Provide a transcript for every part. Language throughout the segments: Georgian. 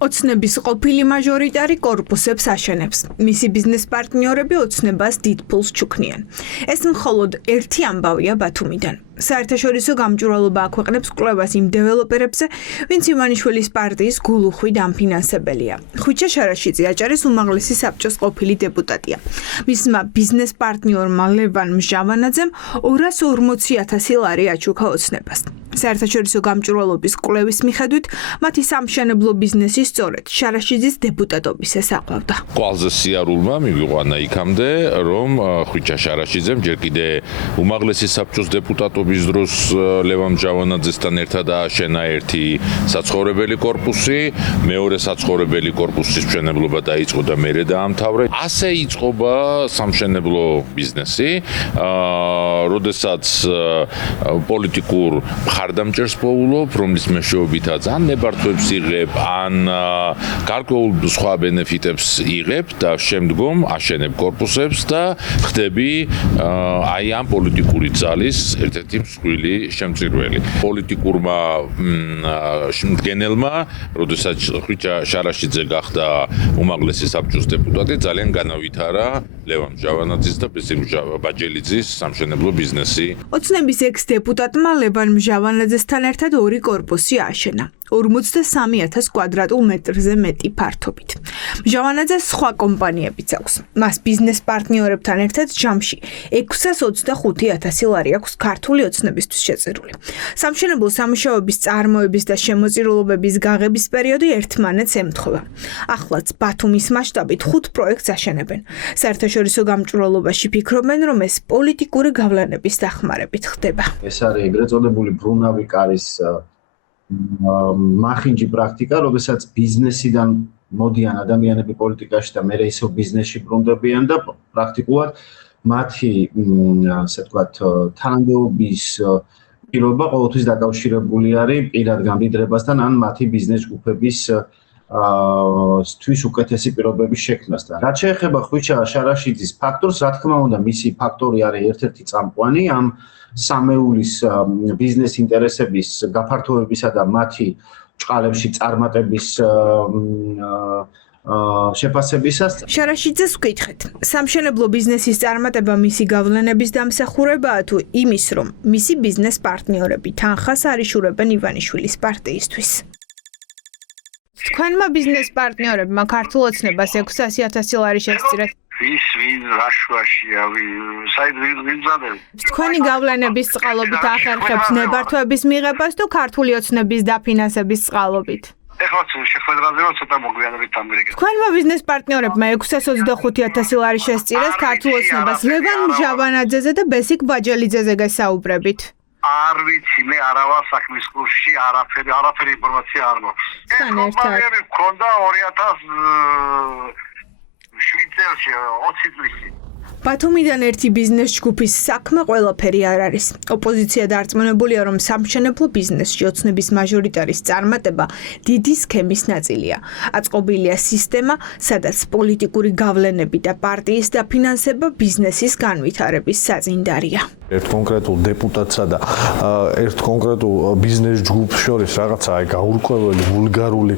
ოცნების ყოფილი მაჟორიტარი კორპუსებს აშენებს. მისი ბიზნეს პარტნიორები ოცნებას დიდ ფულს ჩუქნიან. ეს მხოლოდ ერთი ამბავია ბათუმიდან. საერთაშორისო გამჭვირვალობა აქვეყნებს კვლევას იმ დეველოპერებზე, ვინც ივანიშვილის პარტიის გულუხვი დამფინანსებელია. ხვიჩა შარაშიძე აჭარის უმაღლესი საბჭოს ყოფილი დეპუტატია. მისმა ბიზნეს პარტნიორმა ლევან მჟავანაძემ 240,000 ლარი აჩუქა ოცნებას. საერთაშორისო გამჭვირვალობის კვლევის მიხედვით, მათი სამშენებლო ბიზნესი სწორედ შარაშიძის დეპუტატობის ესაყავდა. ყველაზე სიარულმა მივიყვანა იქამდე, რომ ხვიჩა შარაშიძემ ჯერ კიდე უმაღლესი საბჭოს დეპუტატობის დროს ლევან მჟავანაძესთან ერთად ააშენა ერთი საცხოვრებელი კორპუსი, მეორე საცხოვრებელი კორპუსის მშენებლობა დაიწყო და მერე დაამთავრა. ასე იწყობა სამშენებლო ბიზნესი, როდესაც პოლიტიკურ მხარდამჭერს პოულობ, რომლის მეშვეობითაც ან ნებართვებს იღებ, ან გარკვეულ სხვა ბენეფიტებს იღებ და შემდგომ აშენებ კორპუსებს და ხდები აი ამ პოლიტიკური ძალის ერთ-ერთი მსხვილი შემწირველი. პოლიტიკურმა მდგენელმა, როდესაც ხვიჩა შარაშიძე გახდა უმაღლესი საბჭოს დეპუტატი, ძალიან განავითარა ლევან მჟავანაძის და ბესიკ ბაჯელიძის სამშენებლო ბიზნესი. ოცნების ექს-დეპუტატმა ლევან მჟავანაძესთან ერთად ორი კორპუსი ააშენა. 43,000 კვადრატულ მეტრზე მეტი ფართობით. მჟავანაძეს სხვა კომპანიებიც აქვს. მას ბიზნეს პარტნიორებთან ერთად ჯამში 625,000 ლარი აქვს ქართული ოცნებისთვის შეწირული. სამშენებლო სამუშაოების წარმოების და შემოწირულობების გაღების პერიოდი ერთმანეთს ემთხვევა. ახლაც ბათუმის მასშტაბით 5 პროექტს აშენებენ. საერთაშორისო გამჭვირვალობაში ფიქრობენ, რომ ეს პოლიტიკური გავლენების დახმარებით ხდება. ეს არის ეგრეთ წოდებული ბრუნავი კარის მახინჯი პრაქტიკა, როდესაც ბიზნესიდან მოდიან ადამიანები პოლიტიკაში და მერე ისევ ბიზნესში ბრუნდებიან და პრაქტიკულად მათი, ასე ვთქვათ, თანამდებობის პირობა ყოველთვის დაკავშირებული არის პირად გამდიდრებასთან ან მათი ბიზნეს ჯგუფების თვის უკეთესი პირობების შექმნასთან. რაც შეეხება ხვიჩა შარაშიძის ფაქტორს, რა თქმა უნდა, მისი ფაქტორი არის ერთ-ერთი წამყვანი ამ სამეულის ბიზნეს ინტერესების გაფართოებისა და მათი ჭყალებში წარმატების შეფასებისას. შარაშიძეს ვკითხეთ, სამშენებლო ბიზნესის წარმატება მისი გავლენების დამსახურებაა თუ იმის, რომ მისი ბიზნეს პარტნიორები თანხას არიშურებენ ივანიშვილის პარტიისთვის. თქვენმა ბიზნეს პარტნიორებმა ქართულ ოცნებას 600,000 ლარი შესწირეთ. ვინ რაშუაშია, ვინ ზადებს? თქვენი გავლენების წყალობით ახერხებს ნებართვების მიღებას თუ ქართული ოცნების დაფინანსების წყალობით? ეხლა შეხვედრაზე ცოტა მოგვიანებით ამგრიგეთ. თქვენმა ბიზნეს პარტნიორებმა 625,000 ლარი შესწირეს ქართულ ოცნებას ლევან მჟავანაძეზე და ბესიკ ბაჯელიძეზე გესაუბრებით. არ ვიცი, მე არა ვარ საქმის კურსში, არაფერი ინფორმაცია არ მაქვს. ეს კომპანიები მქონდა 2007 წელს 20 წლში. ბათუმიდან ერთი ბიზნეს ჯგუფის საქმე ყველაფერი არ არის. ოპოზიცია დარწმუნებულია, რომ სამშენებლო ბიზნესში ოცნების მაჟორიტარის წარმატება დიდი სქემის ნაწილია. აწყობილია სისტემა, სადაც პოლიტიკური გავლენები და პარტიის დაფინანსება ბიზნესის განვითარების საძინდარია. ერთ კონკრეტულ დეპუტატსა და ერთ კონკრეტულ ბიზნეს ჯგუფს შორის რაღაცა გაურკვეველი ვულგარული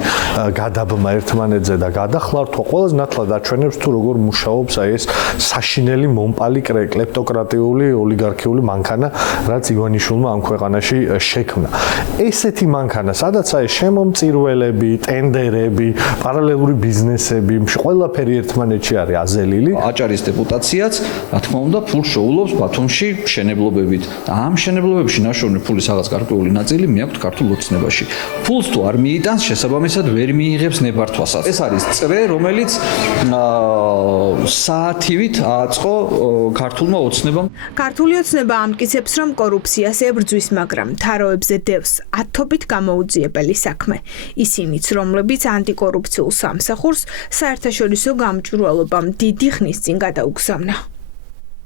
გადაბმა ერთმანეთზე და გადახლართვა ყველაზე ნათლად აჩვენებს თუ როგორ მუშაობს აი ეს საშინელი მომპალი კლეპტოკრატიული ოლიგარქიული მანქანა, რაც ივანიშვილმა ამ ქვეყანაში შექმნა. ესეთი მანქანა, სადაც აი შემომწირველები, ტენდერები, პარალელური ბიზნესები, ყველაფერი ერთმანეთში არის აზელილი. აჭარის დეპუტაციაც, რა თქმა უნდა, ფულს შეულობს ბათუმში მშენებლობებით. და ამ მშენებლობებში ნაშოვნი ფულის რაღაც გარკვეული ნაწილი მიაქვთ ქართულ ოცნებაში. ფულს თუ არ მიიტანს, შესაბამისად ვერ მიიღებს ნებართვასაც. ეს არის წრე, რომელიც საათივით აწყო ქართულმა ოცნებამ. ქართული ოცნება ამტკიცებს, რომ კორუფციას ებრძვის, მაგრამ თაროებზე დევს ათობით გამოუძიებელი საქმე. ისინიც, რომლებიც ანტიკორუფციულ სამსახურს საერთაშორისო გამჭვირვალობამ დიდი ხნის წინ გადაუგზავნა.